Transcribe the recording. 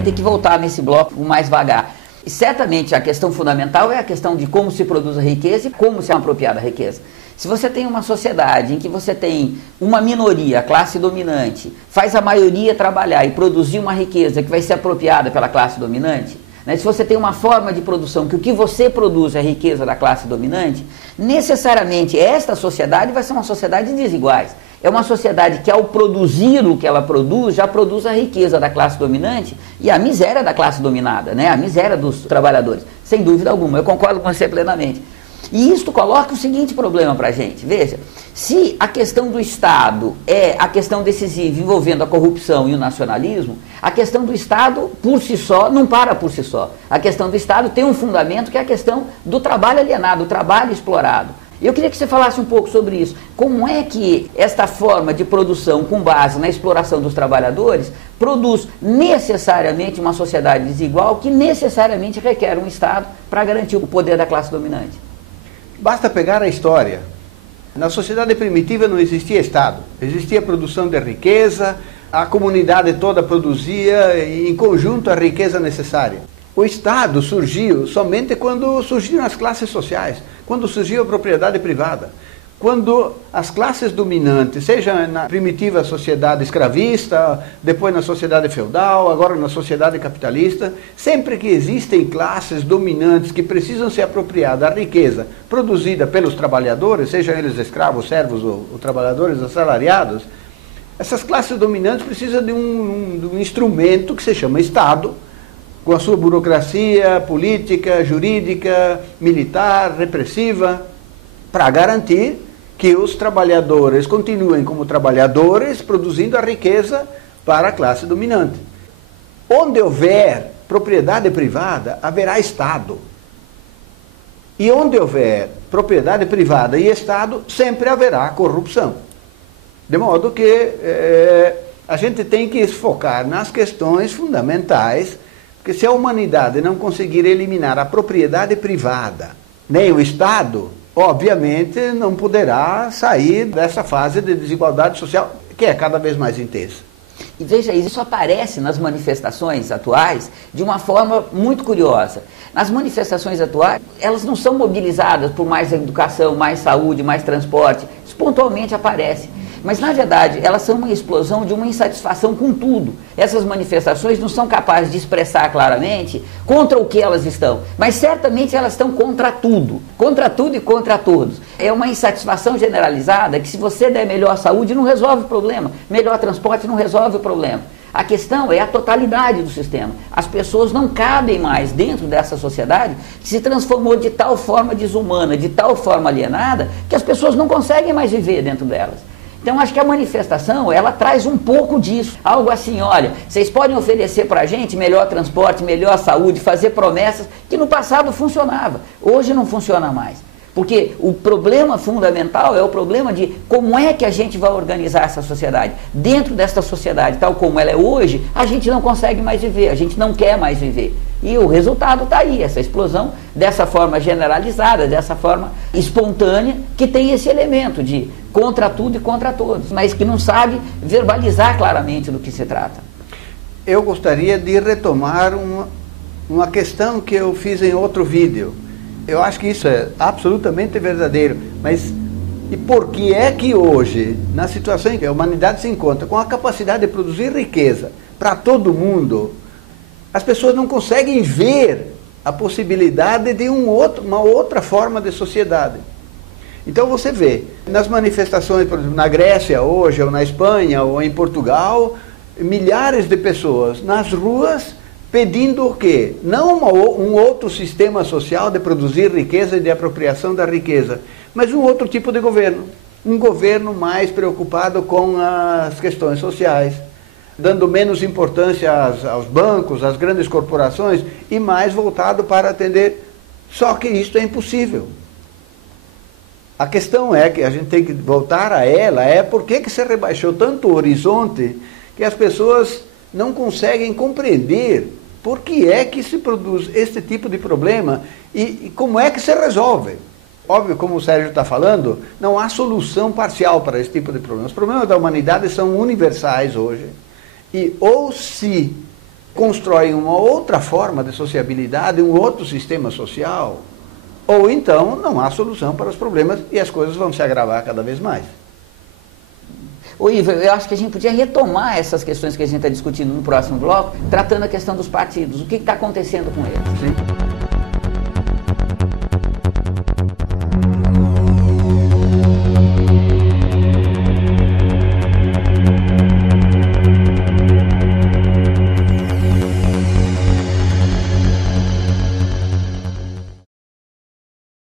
vai ter que voltar nesse bloco mais vagar. E certamente a questão fundamental é a questão de como se produz a riqueza e como se apropriar da riqueza. Se você tem uma sociedade em que você tem uma minoria, a classe dominante, faz a maioria trabalhar e produzir uma riqueza que vai ser apropriada pela classe dominante, né? Se você tem uma forma de produção que o que você produz é a riqueza da classe dominante, necessariamente esta sociedade vai ser uma sociedade de desiguais. É uma sociedade que, ao produzir o que ela produz, já produz a riqueza da classe dominante e a miséria da classe dominada, né? A miséria dos trabalhadores, sem dúvida alguma. Eu concordo com você plenamente. E isto coloca o seguinte problema para a gente. Veja, se a questão do Estado é a questão decisiva envolvendo a corrupção e o nacionalismo, a questão do Estado, por si só, não para por si só. A questão do Estado tem um fundamento que é a questão do trabalho alienado, do trabalho explorado. Eu queria que você falasse um pouco sobre isso. Como é que esta forma de produção com base na exploração dos trabalhadores produz necessariamente uma sociedade desigual que necessariamente requer um Estado para garantir o poder da classe dominante? Basta pegar a história. Na sociedade primitiva não existia Estado. Existia produção de riqueza, a comunidade toda produzia em conjunto a riqueza necessária. O Estado surgiu somente quando surgiram as classes sociais, quando surgiu a propriedade privada, quando as classes dominantes, seja na primitiva sociedade escravista, depois na sociedade feudal, agora na sociedade capitalista, sempre que existem classes dominantes que precisam se apropriar da riqueza produzida pelos trabalhadores, sejam eles escravos, servos ou trabalhadores assalariados, essas classes dominantes precisam de um instrumento que se chama Estado, com a sua burocracia política, jurídica, militar, repressiva, para garantir que os trabalhadores continuem como trabalhadores, produzindo a riqueza para a classe dominante. Onde houver propriedade privada, haverá Estado. E onde houver propriedade privada e Estado, sempre haverá corrupção. De modo que a gente tem que focar nas questões fundamentais. Porque se a humanidade não conseguir eliminar a propriedade privada, nem o Estado, obviamente não poderá sair dessa fase de desigualdade social, que é cada vez mais intensa. E veja, isso aparece nas manifestações atuais de uma forma muito curiosa. Nas manifestações atuais, elas não são mobilizadas por mais educação, mais saúde, mais transporte. Isso pontualmente aparece. Mas, na verdade, elas são uma explosão de uma insatisfação com tudo. Essas manifestações não são capazes de expressar claramente contra o que elas estão, mas certamente elas estão contra tudo e contra todos. É uma insatisfação generalizada que, se você der melhor saúde, não resolve o problema, melhor transporte não resolve o problema. A questão é a totalidade do sistema. As pessoas não cabem mais dentro dessa sociedade que se transformou de tal forma desumana, de tal forma alienada, que as pessoas não conseguem mais viver dentro delas. Então, acho que a manifestação, ela traz um pouco disso. Algo assim, olha, vocês podem oferecer para a gente melhor transporte, melhor saúde, fazer promessas que no passado funcionava. Hoje não funciona mais. Porque o problema fundamental é o problema de como é que a gente vai organizar essa sociedade. Dentro dessa sociedade, tal como ela é hoje, a gente não consegue mais viver, a gente não quer mais viver. E o resultado está aí, essa explosão dessa forma generalizada, dessa forma espontânea, que tem esse elemento de contra tudo e contra todos, mas que não sabe verbalizar claramente do que se trata. Eu gostaria de retomar uma questão que eu fiz em outro vídeo. Eu acho que isso é absolutamente verdadeiro, mas e por que é que hoje, na situação em que a humanidade se encontra com a capacidade de produzir riqueza para todo mundo, as pessoas não conseguem ver a possibilidade de uma outra forma de sociedade? Então você vê, nas manifestações, por exemplo, na Grécia hoje, ou na Espanha, ou em Portugal, milhares de pessoas nas ruas pedindo o quê? Não um outro sistema social de produzir riqueza e de apropriação da riqueza, mas um outro tipo de governo. Um governo mais preocupado com as questões sociais, dando menos importância aos bancos, às grandes corporações, e mais voltado para atender. Só que isso é impossível. A questão é que a gente tem que voltar a ela, por que se rebaixou tanto o horizonte que as pessoas não conseguem compreender por que é que se produz este tipo de problema e como é que se resolve. Óbvio, como o Sérgio está falando, não há solução parcial para esse tipo de problema. Os problemas da humanidade são universais hoje. E ou se constroem uma outra forma de sociabilidade, um outro sistema social, ou então não há solução para os problemas e as coisas vão se agravar cada vez mais. Ô Ivo, eu acho que a gente podia retomar essas questões que a gente está discutindo no próximo bloco, tratando a questão dos partidos. O que está acontecendo com eles? Sim.